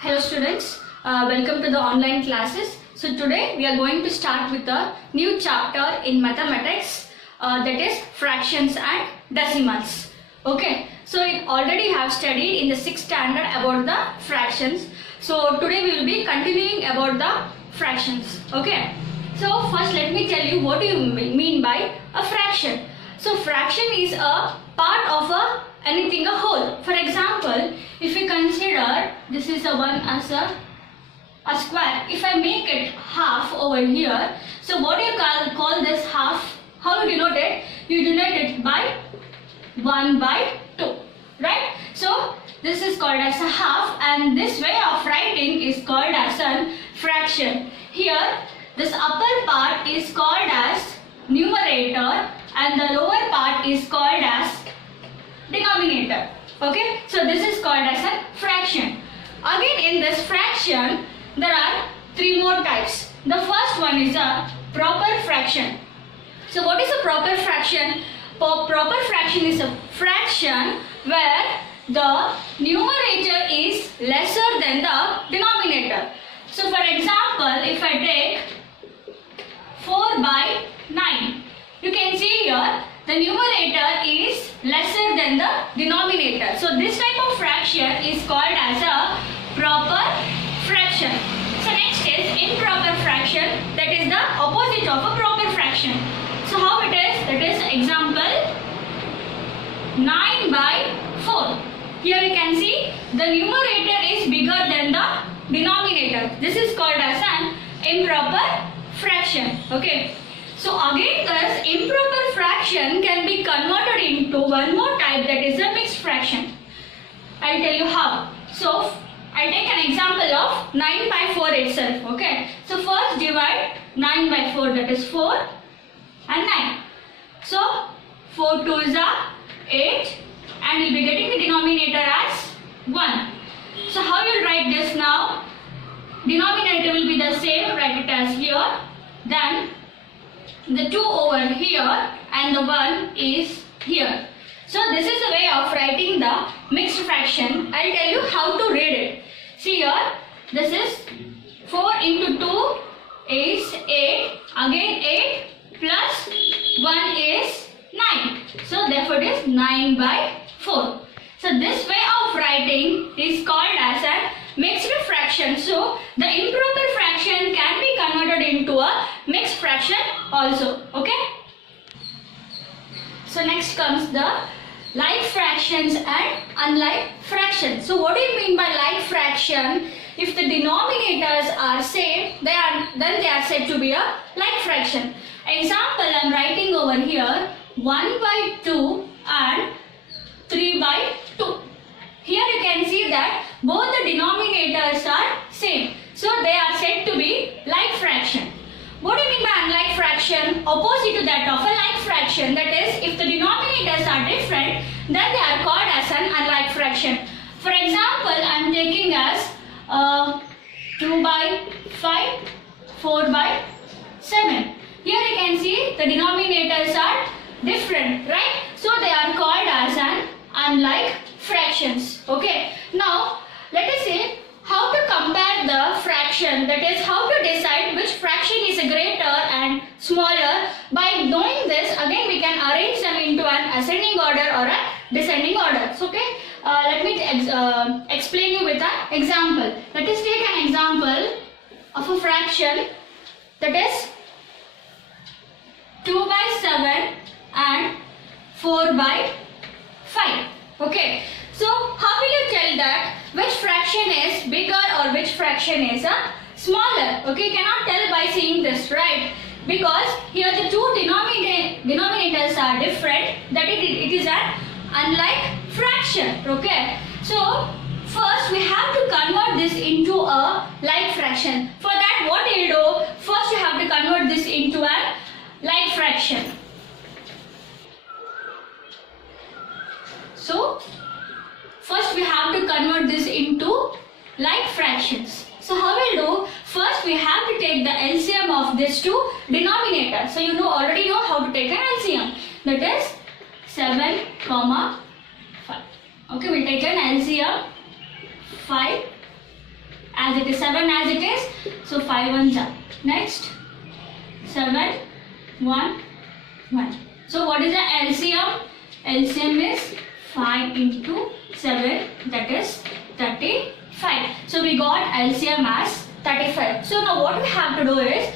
Hello students, welcome to the online classes. So today we are going to start with a new chapter in mathematics, that is fractions and decimals. Okay, so we already have studied in the 6th standard about the fractions. So today we will be continuing about the fractions. Okay, so first let me tell you what you mean by a fraction. So fraction is a part of anything a whole. For example, if we consider this is a one as a square. If I make it half over here, so what do you call this half? How you denote it? You denote it by 1 by 2, right? So this is called as a half, and this way of writing is called as a fraction. Here this upper part is called as numerator and the lower part is called as denominator. Okay, so this is called as a fraction. Again, in this fraction there are three more types. The first one is a proper fraction. So what is a proper fraction? Proper fraction is a fraction where the numerator is lesser than the denominator. So for example, if I take 4 by 9, you can see here the numerator is lesser than the denominator. So this type of fraction is called as a proper fraction. So next is improper fraction, that is the opposite of a proper fraction. So how it is? That is example 9 by 4. Here you can see the numerator is bigger than the denominator. This is called as an improper fraction. Okay. So again, this improper fraction can be converted into one more type, that is a mixed fraction. I'll tell you how. So I'll take an example of 9 by 4 itself. Okay. So first divide 9 by 4, that is 4 and 9. So 4 2 is 8 and you'll be getting the denominator as 1. So how you'll write this now? Denominator will be the same, write it as here. Then the 2 over here and the 1 is here. So this is the way of writing the mixed fraction. I'll tell you how to read it. See here, this is 4 into 2 is 8, again 8 plus 1 is 9. So therefore it is 9 by 4. So this way of writing is called as a mixed fraction. So the improper fraction can be converted into a mixed fraction also. Okay. So next comes the like fractions and unlike fractions. So what do you mean by like fraction? If the denominators are same, then they are said to be a like fraction. Example, I am writing over here 1 by 2 and 3 by 2. Here you can see that both the denominators are same. So they are said to be like fraction. What do you mean by unlike fraction? Opposite to that of a like fraction. That is, if the denominators are different, then they are called as an unlike fraction. For example, I am taking as 2 by 5, 4 by 7. Here you can see the denominators are different, right? So they are called as an unlike fractions. Okay. Now let us see how to compare the fraction, that is how to decide which fraction is greater and smaller. By doing this, again we can arrange them into an ascending order or a descending order. So, okay, let me explain you with an example. Let us take an example of a fraction, that is 2 by 7 and 4 by 5. Okay. So how will you tell that which fraction is bigger or which fraction is smaller? Okay, you cannot tell by seeing this, right? Because here the two denominators are different, that it is an unlike fraction. Okay, so first we have to convert this into a like fraction. For that, what you will do? First you have to convert this into a like fraction. So first we have to convert this into like fractions. So how we'll do? First we have to take the LCM of these two denominators. So you already know how to take an LCM. That is 7, 5. Okay, we'll take an LCM 5 as it is, 7 as it is. So 5 ones are. Next 7, 1, 1. So what is the LCM? LCM is 5 into 7, that is 35. So we got LCM as 35. So now what we have to do is,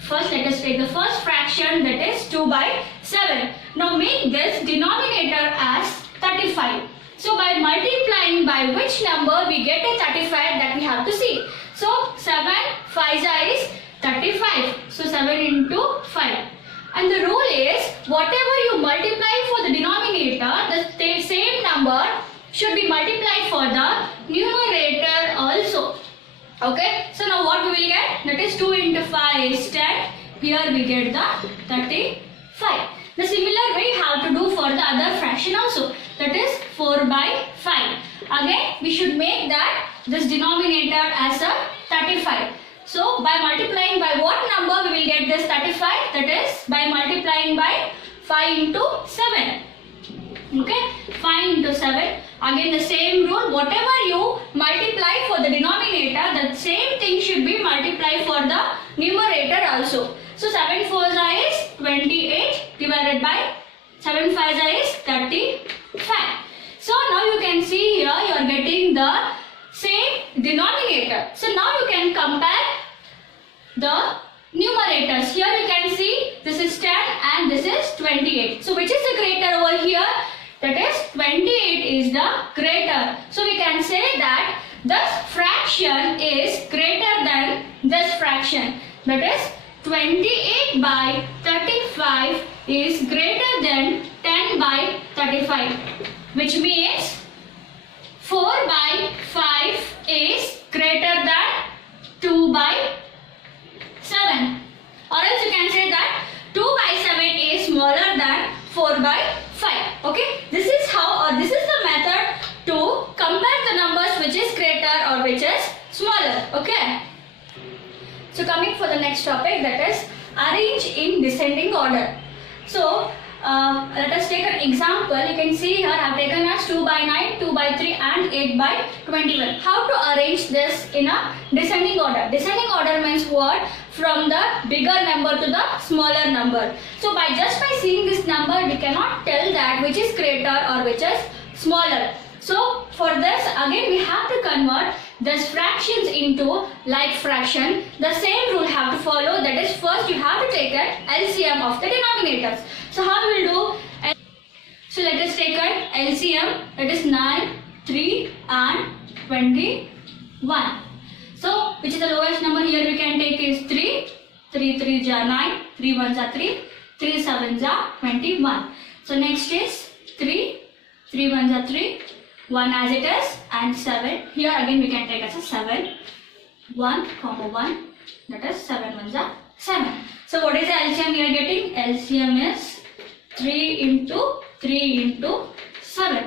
first let us take the first fraction, that is 2 by 7. Now make this denominator as 35. So by multiplying by which number we get a 35, that we have to see. So 7 5 is 35. So 7 into 5. And the rule is, whatever you multiply for the denominator, the same number should be multiplied for the numerator also. Okay, so now what we will get? That is 2 into 5 is 10. Here we get the 35. The similar way you have to do for the other fraction also. That is 4 by 5. Again, we should make that this denominator as a 35. So by multiplying by what number we will get this 35? That is by multiplying by 5 into 7. Okay, 5 into 7. Again the same rule, whatever you multiply for the denominator, the same thing should be multiplied for the numerator also. So 7 4 is 28 divided by 7 5 is 35. So now you can see here you are getting the same denominator. So now you can compare the numerators. Here you can see this is 10 and this is 28. So which is the greater over here? That is 28 is the greater. So we can say that this fraction is greater than this fraction. That is 28 by 35 is greater than 10 by 35. Which means 4 by 5 is greater than 2 by 7. Or else you can say that 2 by 7 is smaller than 4 by 5. Okay, this is how, or this is the method to compare the numbers which is greater or which is smaller. Okay, so coming for the next topic, that is arrange in descending order. So let us take an example. You can see here I have taken as 2 by 9, 2 by 3 and 8 by 21. How to arrange this in a descending order? Descending order means what? From the bigger number to the smaller number. So by seeing this number we cannot tell that which is greater or which is smaller. So for this again we have to convert these fractions into like fraction. The same rule have to follow, that is first you have to take an LCM of the denominators. So how we will do? So let us take an LCM, that is 9, 3 and 21. So which is the lowest number here we can take is 3. 3 3s are 9, 3 1s are 3, 3 7s are 21. So next is 3, 3 1s are 3, 1 as it is and 7. Here again we can take as a 7, 1, 1, that is 7 1s are 7. So what is the LCM we are getting? LCM is 3 into 3 into 7.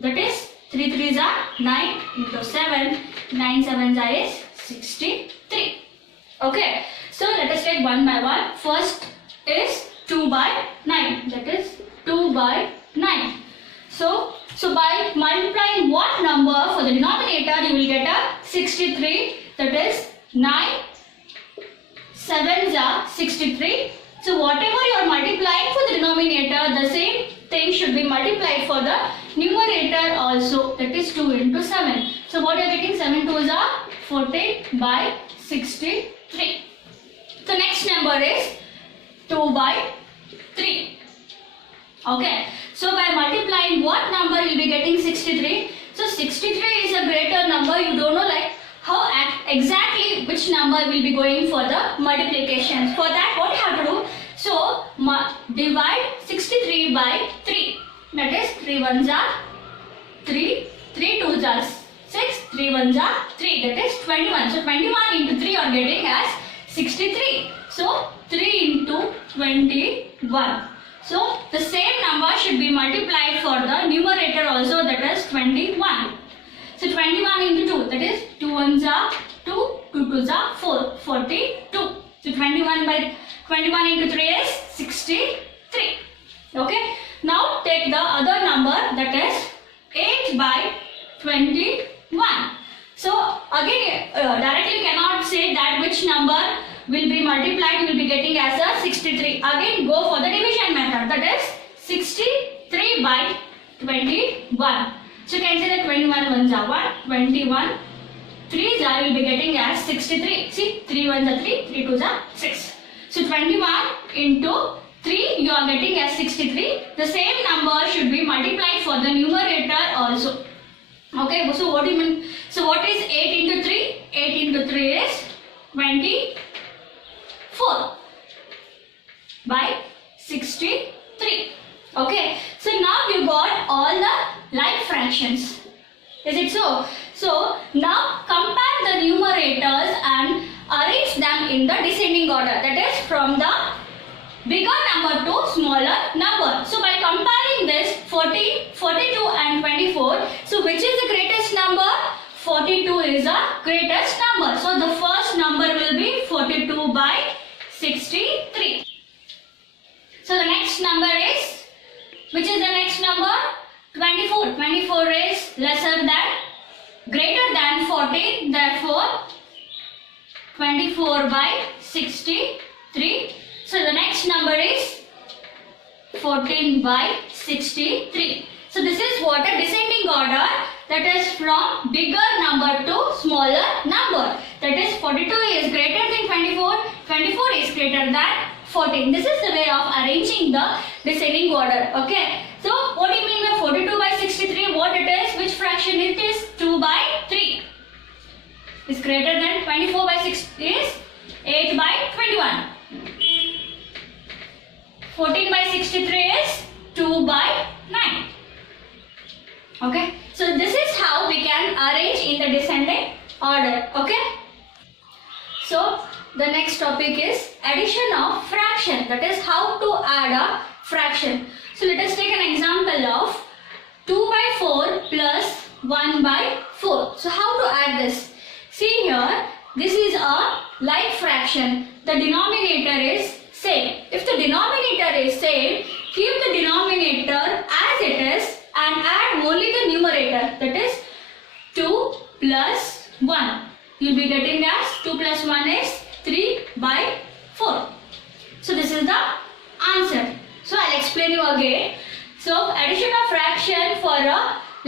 That is 3 3s are 9 into 7, 9 7s are is 63. Okay, so let us take one by one. First is 2 by 9, that is 2 by 9. So by multiplying what number for the denominator, you will get a 63, that is 9 7s are 63. So whatever you are multiplying for the denominator, the same thing should be multiplied for the numerator also, that is 2 into 7. So what you are getting? 7 2s are 14 by 63. The next number is 2 by 3. Okay, so by multiplying what number you will be getting? 63. So 63 is a greater number. You don't know like how exactly which number will be going for the multiplication. For that what you have to do? So divide 63 by 3. That is 3 1s are 3, 3 2s are 6, 3 1s are 3. That is 21. So 21 into 3 you are getting as 63. So 3 into 21. So the same number should be multiplied for the numerator also, that is 21. So 21 into 2, that is 2 1s are 2, 2 2s are 4, 42. So 21 by 21 into 3 is 63. Okay. Now take the other number, that is 8 by 21. So again, directly cannot say that which number will be multiplied, will be getting as a 63. Again, go for the division method, that is 63 by 21. So you can say that 21 ones are 1, 21 3s are will be getting as 63. See, 3 ones are 3, 3 2s are 6. So 21 into 3 you are getting as 63. The same number should be multiplied for the numerator also. Okay, so what do you mean? So what is 8 into 3? 8 into 3 is 24 by 63. Okay, so now you got all the like fractions. Is it so? So now compare the numerators and arrange them in the descending order. That is from the bigger number to smaller number. So by comparing this 14, 42 and 24, so which is the greatest number? 42 is the greatest number. So the first number will be 42 by 63. So the next number is, which is the next number? 24. 24 is lesser than, greater than 14. Therefore 24 by 63. So the next number is 14 by 63. So this is what a descending order, that is from bigger number to smaller number. That is 42 is greater than 24, 24 is greater than 14. This is the way of arranging the descending order. Okay. So what do you mean by 42 by 63? What it is? Which fraction it is? 2 by 3. Is greater than 24 by 6 is 8 by 21. 14 by 63 is 2 by 9. Okay. So this is how we can arrange in the descending order. Okay. So the next topic is addition of fraction. That is how to add a fraction. So let us take an example of 2 by 4 plus 1 by 4. So how to add this? See here, this is a like fraction. The denominator is same. If the denominator is same, keep the denominator as it is and add only the numerator. That is 2 plus 1. You will be getting as 2 plus 1 is 3 by 4. So this is the answer. So I'll explain you again. So addition of fraction for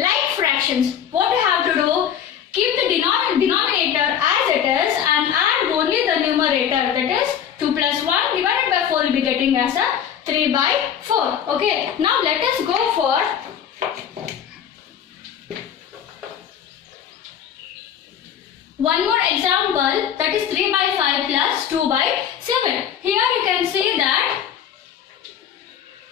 like fractions. What you have to do? Keep the denominator as it is and add only the numerator. That is 2 plus 1 divided by 4 will be getting as a 3 by 4. Okay. Now let us go for one more example, that is 3 by 5 plus 2 by 7. Here you can see that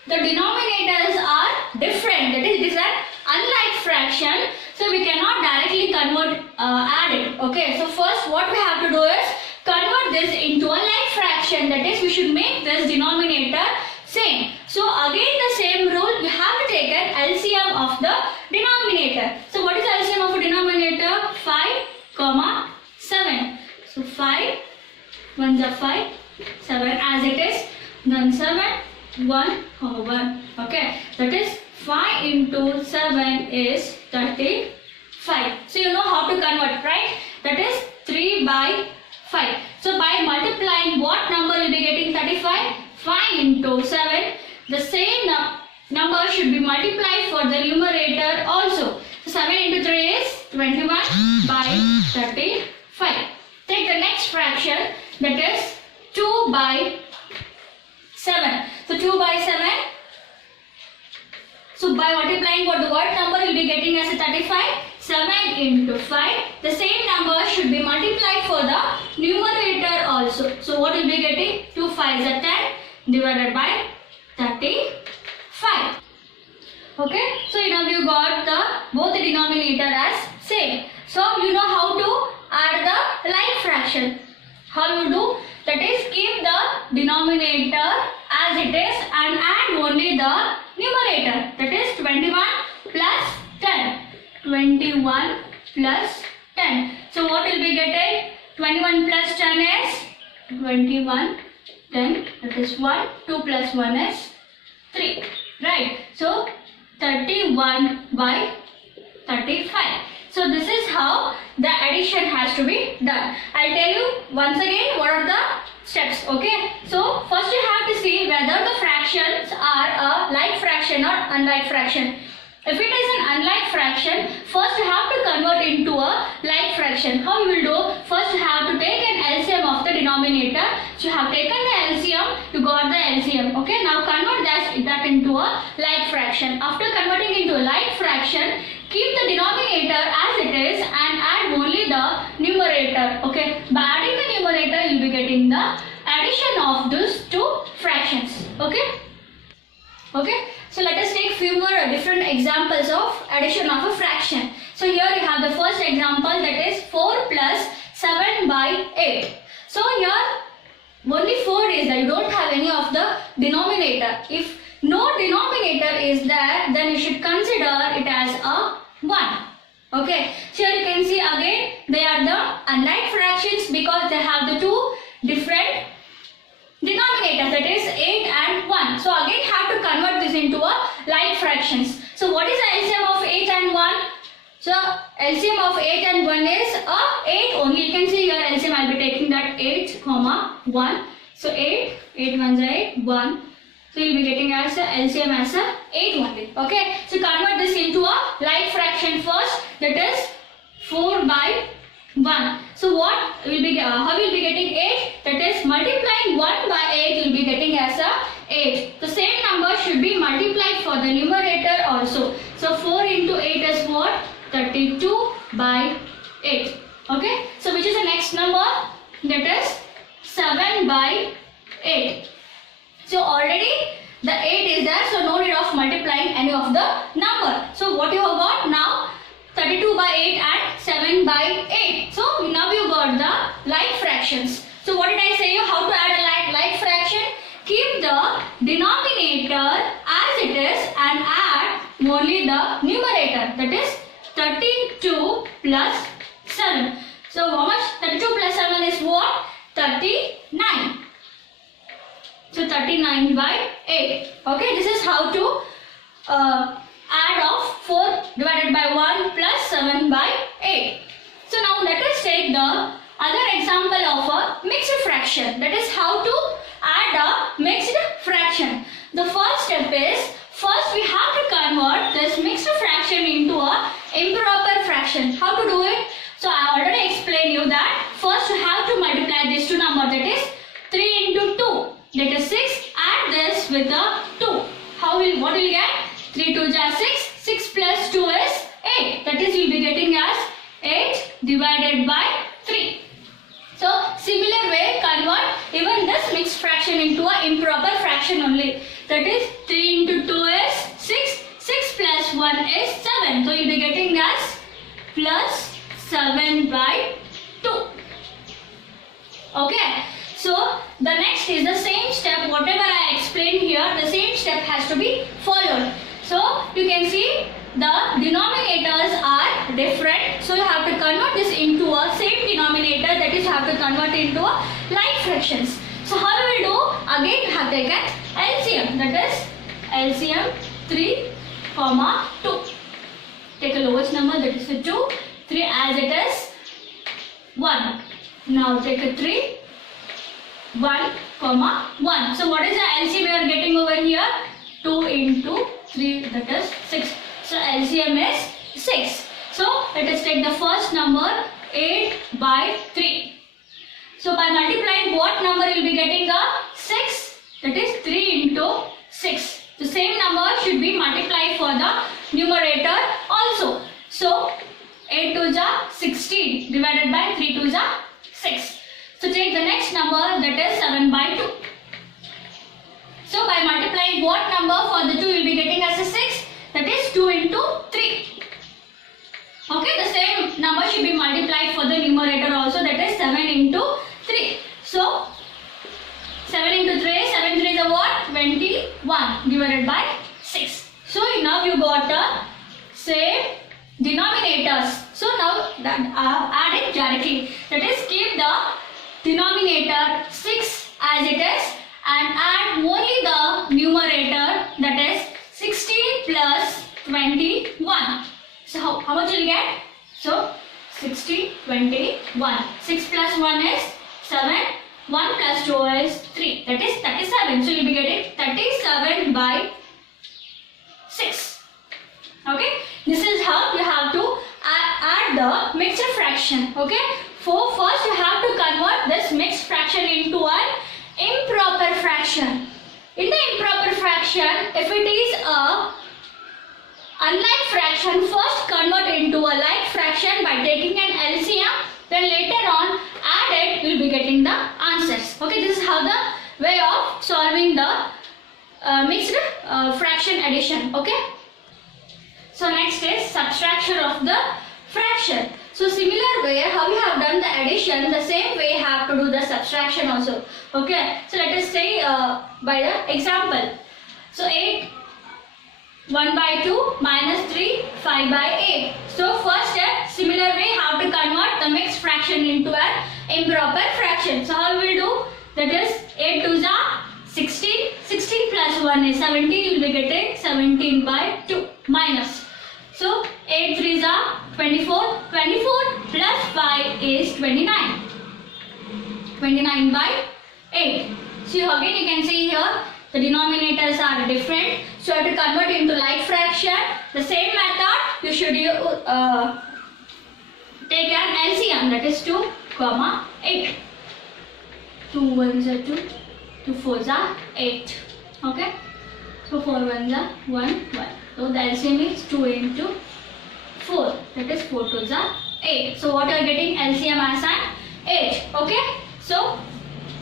the denominators are different. That is, it is an unlike fraction. So we cannot directly convert, add it. Okay. So first what we have to do is convert this into a like fraction. That is, we should make this denominator same. So again the same rule, we have to take an LCM of the denominator. So what is LCM of a denominator? 5, 7. So 5, 1 is 5, 7 as it is, then 7, 1, 1. Okay, that is 5 into 7 is 35. So you know how to convert, right? That is 3 by 5. So by multiplying, what number will be getting 35? 5 into 7. The same number should be multiplied for the numerator also. So 7 into 3 is 21 by 35. Take the next fraction, that is 2 by 7. So 2 by 7. So by multiplying what number will be getting as a 35? 7 into 5. The same number should be multiplied for the numerator also. So what will be getting? 2 5s are 10 divided by 35. Okay. So now you got both the denominator as same. So you know how to add the like fraction. How you do? That is, keep the denominator as it is and add only the numerator. That is 21 plus 10. 21 plus 10. So what will be getting? 21 plus 10 is 21. 10. That is 1. 2 plus 1 is 3. Right. So 31 by 35. So this is how the addition has to be done. I'll tell you once again what are the steps. Okay, so first you have to see whether the fractions are a like fraction or unlike fraction. If it is an unlike fraction, first you have to convert into a like fraction. How you will do? First you have to take an LCM of the denominator. So you have taken the LCM, you got the LCM. Okay, now convert that into a like fraction. After converting into a like fraction, keep the denominator as it is and add only the numerator. Okay, by adding the numerator, you will be getting the addition of these two fractions. Okay, so let us take few more different examples of addition of a fraction. So here you have the first example, that is 4 plus 7 by 8. So here only 4 is there, you don't have any of the denominator. If no denominator is there, then you should consider it as a 1. Okay, so here you can see again they are the unlike fractions because they have the two different denominators, that is 8 and 1. So again have to convert this into a like fractions. So what is the LCM of 8 and 1? So LCM of 8 and 1 is 8 only. You can see here LCM, I will be taking that 8 comma 1. So 8 1 is 8 1. So you will be getting as a LCM as a 8 only. Okay, so convert this into a like fraction first, that is 4 by 1. So what will be how will be getting 8? That is multiplying 1 by 8, you will be getting as a 8. The same number should be multiplied for the numerator also. So 4 into 8 is what? 32 by 8. Okay, so which is the next number? That is 7 by 8. So already the 8 is there, so no need of multiplying any of the number. So what you have got now? 32 by 8 and 7 by 8. So now you got the like fractions. So what did I say you? How to add a like fraction? Keep the denominator as it is and add only the numerator. That is 32 plus 7. So how much? 32 plus 7 is what? 39. So 39 by 8. Okay, this is how to add of 4 divided by 1 plus 7 by 8. So now let us take the other example of a mixed fraction. That is how to add a mixed fraction. The first step is, first we have to convert this mixed fraction into a improper fraction. How to do it? So I already explained you that first you have to multiply these two numbers, that is 3 into 2. That is 6. Add this with the 2. What will you get? 3 2 is 6. 6 plus 2 is 8. That is, you will be getting as 8 divided by 3. So similar way, convert even this mixed fraction into an improper fraction only. That is 3 into 2 is 6. 6 plus 1 is 7. So you will be getting as plus 7 by 2. Okay. So the next is the same step, whatever I explained here, the same step has to be followed. So you can see the denominators are different. So you have to convert this into a same denominator, that is you have to convert into a like fractions. So how you will do? Again you have taken LCM, that is LCM 3 comma 2. Take a lowest number, that is the 2. 3 as it is 1. Now take a 3. 1 comma 1. So what is the LCM we are getting over here? 2 into 3, that is 6. So LCM is 6. So let us take the first number, 8 by 3. So by multiplying what number you will be getting? A 6, that is 3 into 6. The same number should be multiplied for the numerator also. So 8 2 is 16 divided by 3 2 is 6. So take the next number, that is 7 by 2. So by multiplying what number for the 2 you will be getting as a 6, that is 2 into 3. Okay, the same number should be multiplied for the numerator also, that is 7 into 3. So 7 into 3, 7 3 is a what? 21 divided by 6. So now you got the same denominators. So now add it directly. That is, keep the denominator 6 as it is and add only the numerator, that is 16 plus 21. So how much will you get? So 60, 21. 6 plus 1 is 7. 1 plus 2 is 3. That is 37. So you'll be getting 37 by 6. Okay. This is how you have to add the mixed fraction. Okay. So first you have to convert this mixed fraction into an improper fraction. In the improper fraction, if it is a unlike fraction, first convert into a like fraction by taking an LCM, then later on add it, you'll be getting the answers. Okay, this is how the way of solving the mixed fraction addition. Okay. So next is subtraction of the fraction. So similar way how you have done the addition, the same way you have to do the subtraction also. Okay. So let us say by the example. So 8 1 by 2 minus 3 5 by 8. So first step, similar way how to convert the mixed fraction into an improper fraction. So how we will do? That is 8 2s are 16. 16 plus 1 is 17. You will be getting 17 by 2 minus. So 8 3s are 24. 24 plus 5 is 29. 29 by 8. So again you can see here the denominators are different. So you have to convert into like fraction. The same method you should take an LCM, that is 2, 8. 2 1s are 2. 2 4s are 8. Okay. So 4 1s are 1 1. So the LCM is 2 into 4. That is 4 2s are 8. So what you are getting LCM as an 8. Okay. So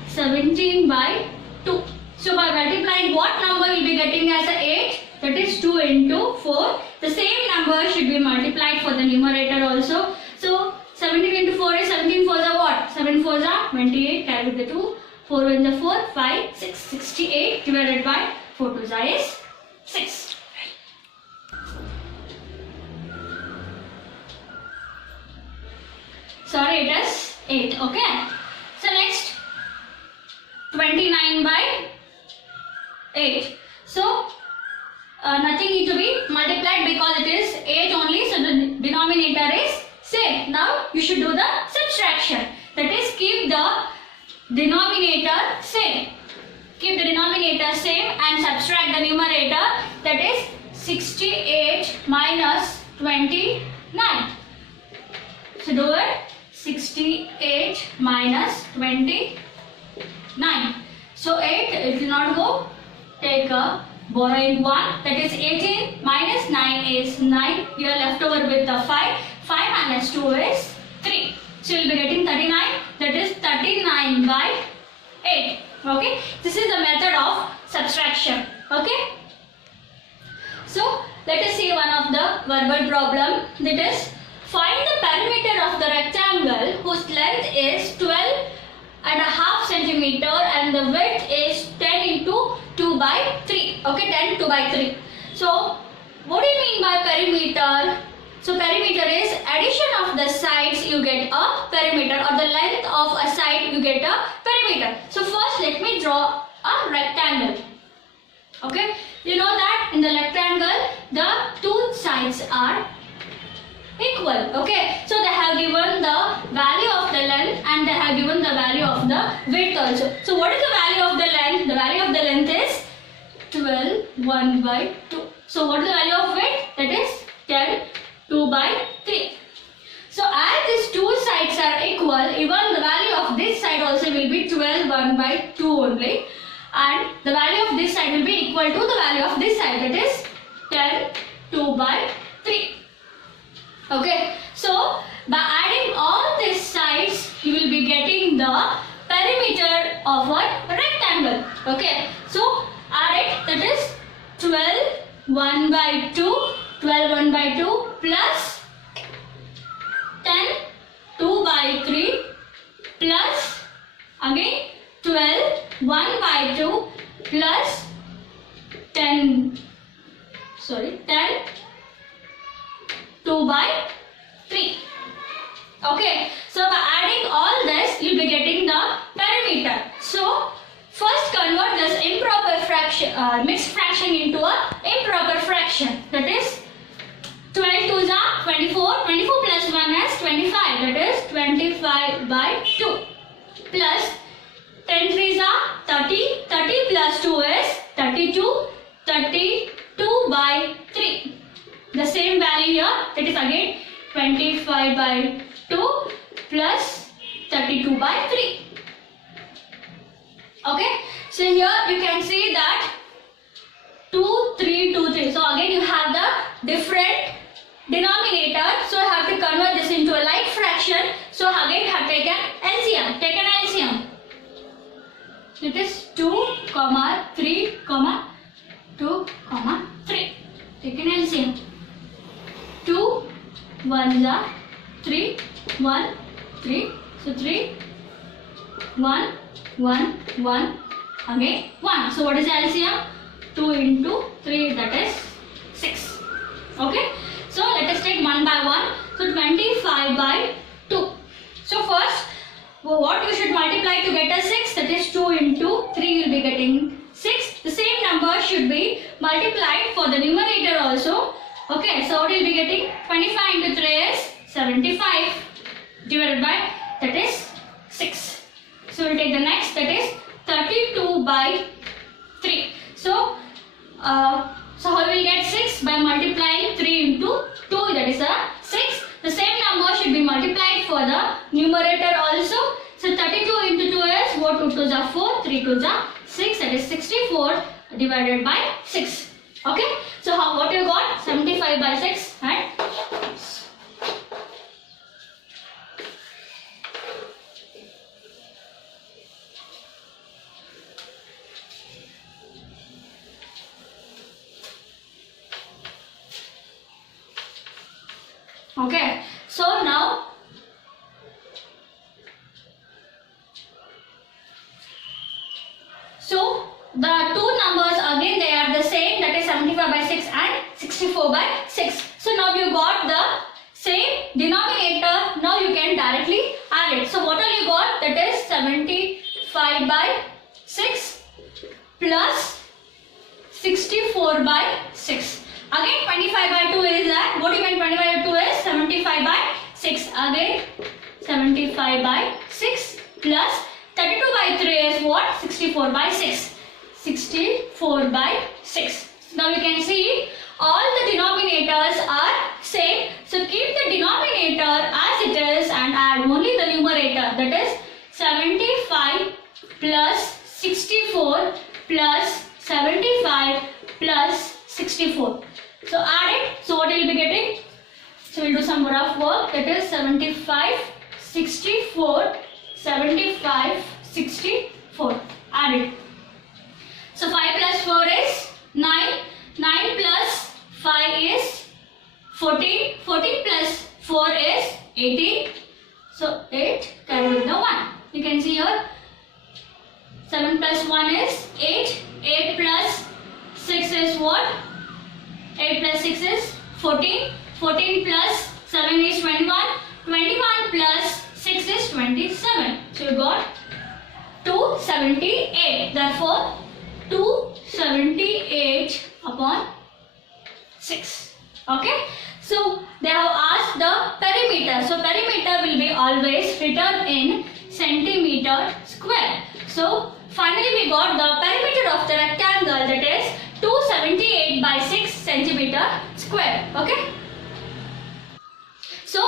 17 by 2. So by multiplying, what number will be getting as a 8? That is 2 into 4. The same number should be multiplied for the numerator also. So 17 into 4 is 17 4s are what? 7 4s are 28. Carry the 2. 4 1s are 4. 5 6. 68 divided by 4 2s are is 6. Sorry, it is 8. Okay. So next 29 by 8. So nothing need to be multiplied because it is 8 only. So the denominator is same. Now you should do the subtraction. That is, keep the denominator same. Keep the denominator same and subtract the numerator. That is 68 minus 29. So do it. 68 minus 29. So 8, it will not go. Take a borrowing 1, that is 18 minus 9 is 9. You are left over with the 5. 5 minus 2 is 3. So you will be getting 39. That is 39 by 8. Okay. This is the method of subtraction. Okay. So let us see one of the verbal problem. That is, find the perimeter of the rectangle whose length is 12.5 centimeter and the width is 10 into 2 by 3. Okay, 10 2 by 3. So what do you mean by perimeter? So perimeter is addition of the sides, you get a perimeter, or the length of a side you get a perimeter. So first let me draw a rectangle. Okay, you know that in the rectangle the two sides are equal. Okay, so they have given the value of the length and they have given the value of the width also. So what is the value of the length? The value of the length is 12 1 by 2. So what is the value of width? That is 10 2 by 3. So as these two sides are equal, even the value of this side also will be 12 1 by 2 only, and the value of this side will be equal to the value of this side, that is 10 2 by 3. Okay, so by adding all these sides, you will be getting the perimeter of a rectangle. Okay, so add it, that is 12 1 by 2, 12 1 by 2 plus 10 2 by 3 plus again 12 1 by 2 plus 10 2 by 3. Okay, so by adding all this, you'll be getting the perimeter. So first convert this improper fraction, mixed fraction into a improper fraction. That is 12 2s are 24. 24 plus 1 is 25. That is 25 by 2. Plus 10 3s are 30. 30 plus 2 is 32. 32 by 3. The same value here. That is again 25 by 2 plus 32 by 3. Okay. So here you can see that 2, 3, 2, 3. So again you have the different denominator. So I have to convert this into a like fraction. So again I have taken LCM. Take an LCM. It is 2, 3, 2, 3. Take an LCM. 2 1s are 3, 1, 3. So 3, 1, 1, 1. Again 1. So what is the LCM? 2 into 3, that is 6. Okay. So let us take 1 by 1. So 25 by 2. So first, what you should multiply to get a 6? That is 2 into 3, you will be getting 6. The same number should be multiplied for the numerator also. Okay. So what you will be getting? 25 into 3 is 75 divided by, that is 6. So we will take the next, that is 32 by 3. So how we will get 6? By multiplying 3 into 2, that is a 6. The same number should be multiplied for the numerator also. So 32 into 2 is, what 2 2s are 4, 3 2s are 6, that is 64 divided by 6. Okay. So what you got? 75 by 6 and okay. So now the two numbers again they are the same, that is 75 by 6 and 64 by 6. So now you got the same denominator. Now you can directly add it. So what all you got? That is 75 by 6 plus 64 by 6. Again 25 by 2 is that. What do you mean 25 by 2 is 75 by 6. Again 75 by 6 plus 32 by 3 is what? 64 by 6. 64 by 6. Now you can see all the denominators are same. So keep the denominator as it is and add only the numerator. That is 75 plus 64 plus 75 plus 64. So add it. So what you will be getting? So we'll do some rough work. That is 75, 64, 75, 64. Add it. So 5 plus 4 is 9. 9 plus 5 is 14. 14 plus 4 is 18. So 8 carry with the 1. You can see here 7 plus 1 is 8. 8 plus 6 is what? 8 plus 6 is 14. 14 plus 7 is 21. 21 plus 6 is 27. So you got 278. Therefore 278 upon 6. Okay. So they have asked the perimeter. So perimeter will be always written in centimeter square. So finally we got the perimeter of the rectangle, that is 278 by 6 centimeter square. Okay. So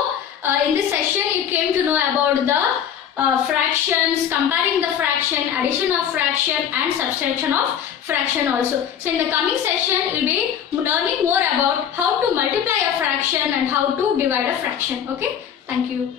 in this session you came to know about the fractions, comparing the fraction, addition of fraction and subtraction of fraction also. So in the coming session we will be learning more about how to multiply a fraction and how to divide a fraction. Okay. Thank you.